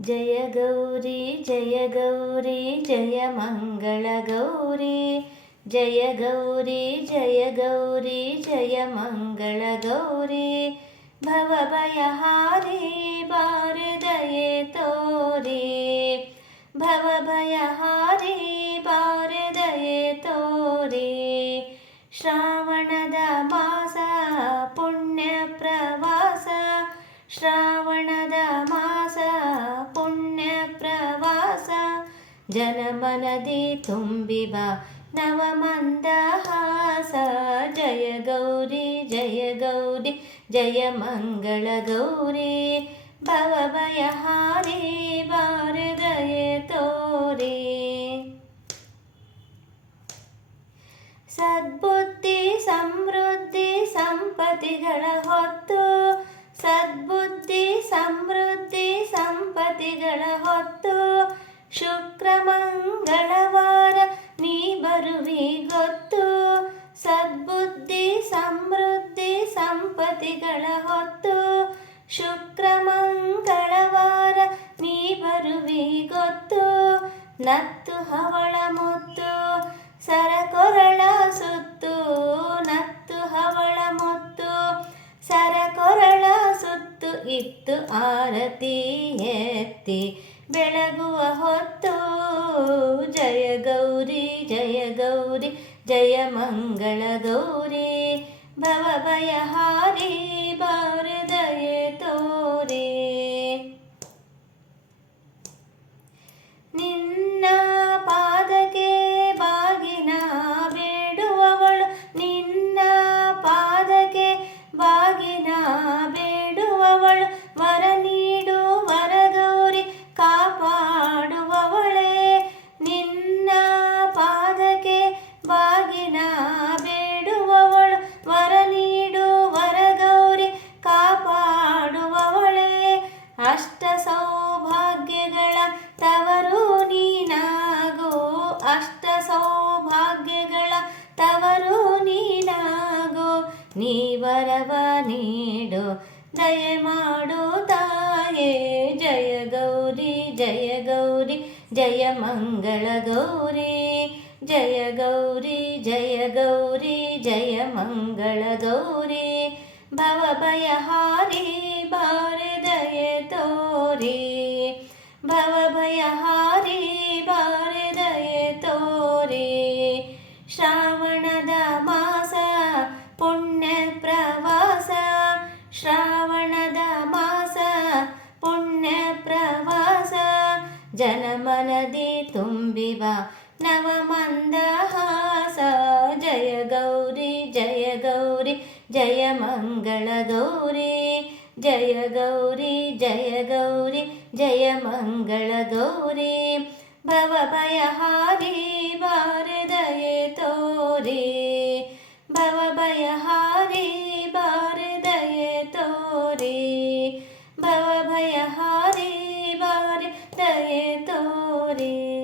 जय गौरी जय गौरी जय मङ्गलगौरी जय गौरी जय गौरी जय मङ्गलगौरी भवभयहारी भारदये तोरि। भवभयहारी भारदये तोरि। श्रावणद मास पुण्यप्रवास श्रावणद मा ಜನಮನದಿ ತುಂಬಿವ ನವಮಂದಹಾಸ. ಜಯ ಗೌರಿ ಜಯ ಗೌರಿ, ಜಯ ಮಂಗಳ ಗೌರಿ. ಭವಭಯಹಾರಿ, ಬಾರದಯೆ ತೋರಿ. ಸದ್ಬುದ್ಧಿ, ಸಮೃದ್ಧಿ, ಸಂಪತ್ತಿಗಳ ಹೊತ್ತು. ಸದ್ಬುದ್ಧಿ, ಸಮೃದ್ಧಿ, ಸಂಪತ್ತಿಗಳ ಹೊತ್ತು. ಶುಕ್ರ ಮಂಗಳವಾರ ನೀ ಬರುವಿ ಗೊತ್ತು. ಸದ್ಬುದ್ಧಿ, ಸಮೃದ್ಧಿ, ಸಂಪತ್ತಿಗಳ ಹೊತ್ತು. ಶುಕ್ರ ಮಂಗಳವಾರ ನೀ ಬರುವಿ ಗೊತ್ತು. ನತ್ತು ಹವಳ ಮುತ್ತು, ಸರಕೊರಳ ಸುತ್ತು. ನತ್ತು ಹವಳ ಮುತ್ತು, ಸರಕೊರಳ ಸುತ್ತು. ಇತ್ತು ಆರತಿ ಎತ್ತಿ ಬೆಳಗುವ ಹೊತ್ತು ಜಯ ಗೌರಿ ಜಯ ಗೌರಿ ಜಯ ಮಂಗಳ ಗೌರಿ ಭವಭಯಹಾರಿ ಬಾರದಯೆ ನೀ ವರವ ನೀಡು, ದಯೆ ಮಾಡು ತಾಯೇ. ಜಯ ಗೌರಿ ಜಯ ಗೌರಿ, ಜಯ ಮಂಗಳ ಗೌರಿ. ಜಯ ಗೌರಿ ಜಯ ಗೌರಿ, ಜಯ ಮಂಗಳ ಗೌರಿ. ಭವ ಭಯ ಹಾರಿ ಭವಭಯಹಾರಿ ಬಾರದಯೆ ತೋರಿ. ಭವಭಯಹಾರಿ ಬಾರದಯೆ ತೋರಿ. ಶ್ರಾವಣದ ಜನಮನದಿ ತುಂಬಿವ ನವಮಂದಹಾಸ ಜಯ ಗೌರಿ ಜಯ ಗೌರಿ ಜಯ ಮಂಗಳ ಗೌರಿ ಜಯ ಗೌರಿ ಜಯ ಗೌರಿ ಜಯ ಮಂಗಳ ಗೌರಿ ಭವಭಯಹಾರಿ ಬಾರದಯೆ ತೋರಿ ಭವಭಯಹಾರಿ 投げ取り